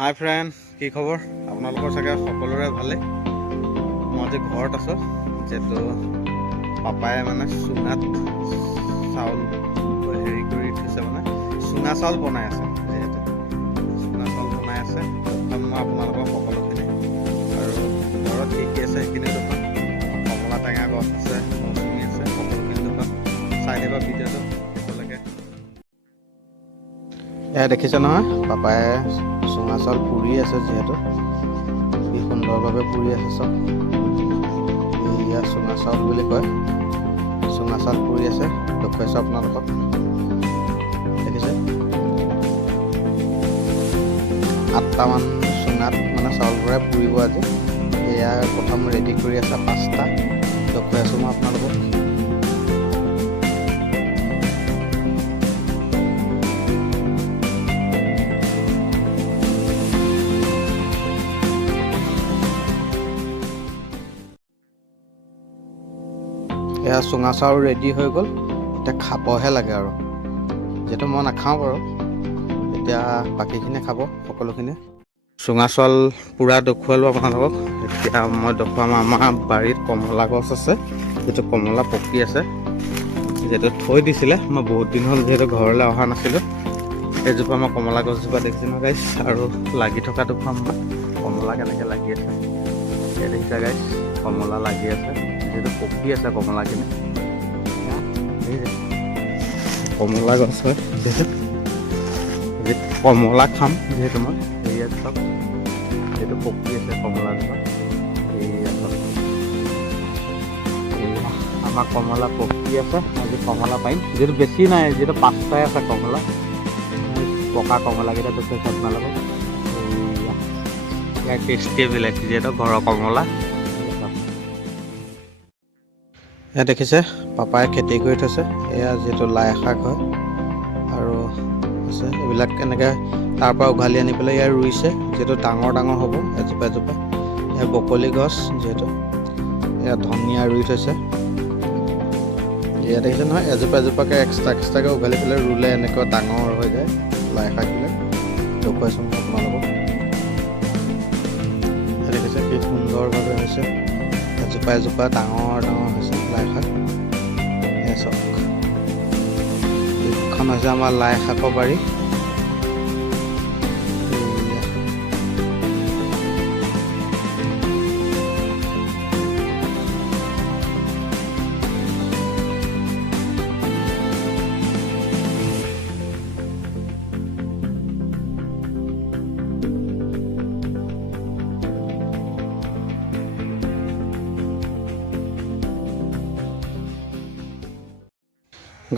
হাই friend, কি খবৰ? আপোনালোকৰ চাগে সকলোৰে ভালেই। মই আজি ঘৰত আছোঁ, যিহেতু পাপাই মানে চুঙাত চাউল হেৰি কৰি থৈছে, মানে চুঙা চাউল বনাই আছে। যিহেতু চুঙা চাউল বনাই আছে, দেখুৱাম মই আপোনালোকৰ সকলোখিনি। আৰু ঘৰত কি কি আছে সেইখিনিও দেখুৱাম। কমলা টেঙা গছ আছে, মৌচুমী আছে, সকলোখিনি দেখুৱাম। চাই দিবা ভিডিঅ'টো শেষলৈকে। এয়া দেখিছে নহয়, পাপাই চুঙা চাউল পুৰি আছে। যিহেতু কি সুন্দৰভাৱে পুৰি আছে চব। এয়া চুঙা চাউল বুলি কয়। চুঙা চাউল পুৰি আছে, দেখুৱাইছোঁ আপোনালোকক। দেখিছে 8টামান চুঙাত মানে চাউল ভৰাই পুৰিব আজি। এয়া প্ৰথম ৰেডি কৰি আছে 5টা, দেখুৱাই আছোঁ মই আপোনালোকক। এয়া চুঙা চাউল ৰেডি হৈ গ'ল, এতিয়া খাবহে লাগে আৰু। যিহেতু মই নাখাওঁ বাৰু, এতিয়া বাকীখিনিয়ে খাব সকলোখিনি। চুঙা চাউল পূৰা দেখুৱালোঁ আপোনালোকক। এতিয়া মই দেখুৱাম আমাৰ বাৰীত কমলা গছ আছে, যিটো কমলা পকি আছে। যিহেতু থৈ দিছিলে, মই বহুত দিন হ'ল যিহেতু ঘৰলৈ অহা নাছিলোঁ। এইজোপা মই কমলা গছজোপা দেখিছোঁ নহয় গাইছ, আৰু লাগি থকা দেখুৱাম মই কমলা কেনেকৈ লাগি আছে। এই দেখিছা গাইছ, কমলা লাগি আছে, যিহেতু পকি আছে কমলাখিনি। কমলা গছ হয় যিহেতু কমলা খাম, যিহেতু মই সেয়া চব যিহেতু পকি আছে কমলাজোপা। সেয়া চব আমাৰ কমলা পকি আছে, আজি কমলা পাৰিম। যিহেতু বেছি নাই, যিহেতু 5টাই আছে কমলা, পকা কমলাকেইটা দেখুৱাইছোঁ আপোনালোকক। ইয়াৰ টেষ্টিয়ে বেলেগ, যিহেতু ঘৰৰ কমলা। এয়া দেখিছে, পাপাই খেতি কৰি থৈছে। এয়া যিহেতু লাই শাক হয়, আৰু আছে এইবিলাক এনেকৈ তাৰ পৰা উঘালি আনি পেলাই ইয়াৰ ৰুইছে। যিহেতু ডাঙৰ ডাঙৰ হ'ব এজোপা এজোপা। এয়া বকলি গছ, যিহেতু এয়া ধনিয়া ৰুই থৈছে। এয়া দেখিছে নহয়, এজোপা এজোপাকৈ এক্সট্ৰাকৈ উঘালি পেলাই ৰুলে এনেকুৱা ডাঙৰ হৈ যায় লাই শাকবিলাক। দেখুৱাইছোঁ মই আপোনালোকক। দেখিছে কি সুন্দৰভাৱে হৈছে, এজোপা এজোপা ডাঙৰ ডাঙৰ হৈছে লাই শাক। এয়া চাওক, এইখন হৈছে আমাৰ লাই শাকৰ বাৰী।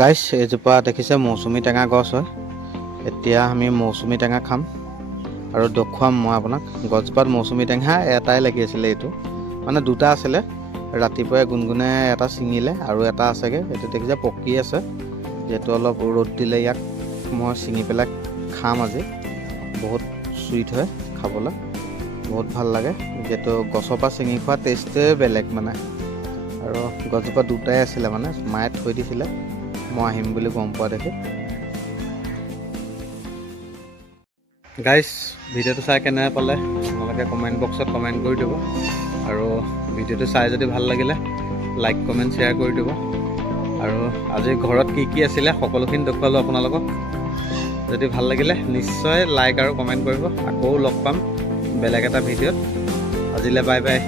গাইছ, এইজোপা দেখিছে মৌচুমী টেঙা গছ হয়। এতিয়া আমি মৌচুমী টেঙা খাম আৰু দেখুৱাম মই আপোনাক। গছজোপাত মৌচুমী টেঙা এটাই লাগি আছিলে, এইটো মানে 2টা আছিলে। ৰাতিপুৱাই গুণগুণে এটা ছিঙিলে আৰু এটা আছেগৈ। এইটো দেখিছে পকি আছে। যিহেতু অলপ ৰ'দ দিলে ইয়াক মই ছিঙি পেলাই খাম আজি। বহুত চুইট হয় খাবলৈ, বহুত ভাল লাগে। যিহেতু গছৰ পৰা ছিঙি খোৱা টেষ্টটোৱে বেলেগ মানে। আৰু গছজোপা 2টাই আছিলে, মানে মায়ে থৈ দিছিলে, মই আহিম বুলি গম পোৱা দেখি। গাইছ, ভিডিঅ'টো চাই কেনে পালে আপোনালোকে কমেণ্ট বক্সত কমেণ্ট কৰি দিব। আৰু ভিডিঅ'টো চাই যদি ভাল লাগিলে লাইক কমেণ্ট শ্বেয়াৰ কৰি দিব। আৰু আজি ঘৰত কি কি আছিলে সকলোখিনি দেখুৱালোঁ আপোনালোকক। যদি ভাল লাগিলে নিশ্চয় লাইক আৰু কমেণ্ট কৰিব। আকৌ লগ পাম বেলেগ এটা ভিডিঅ'ত। আজিলৈ বাই বাই।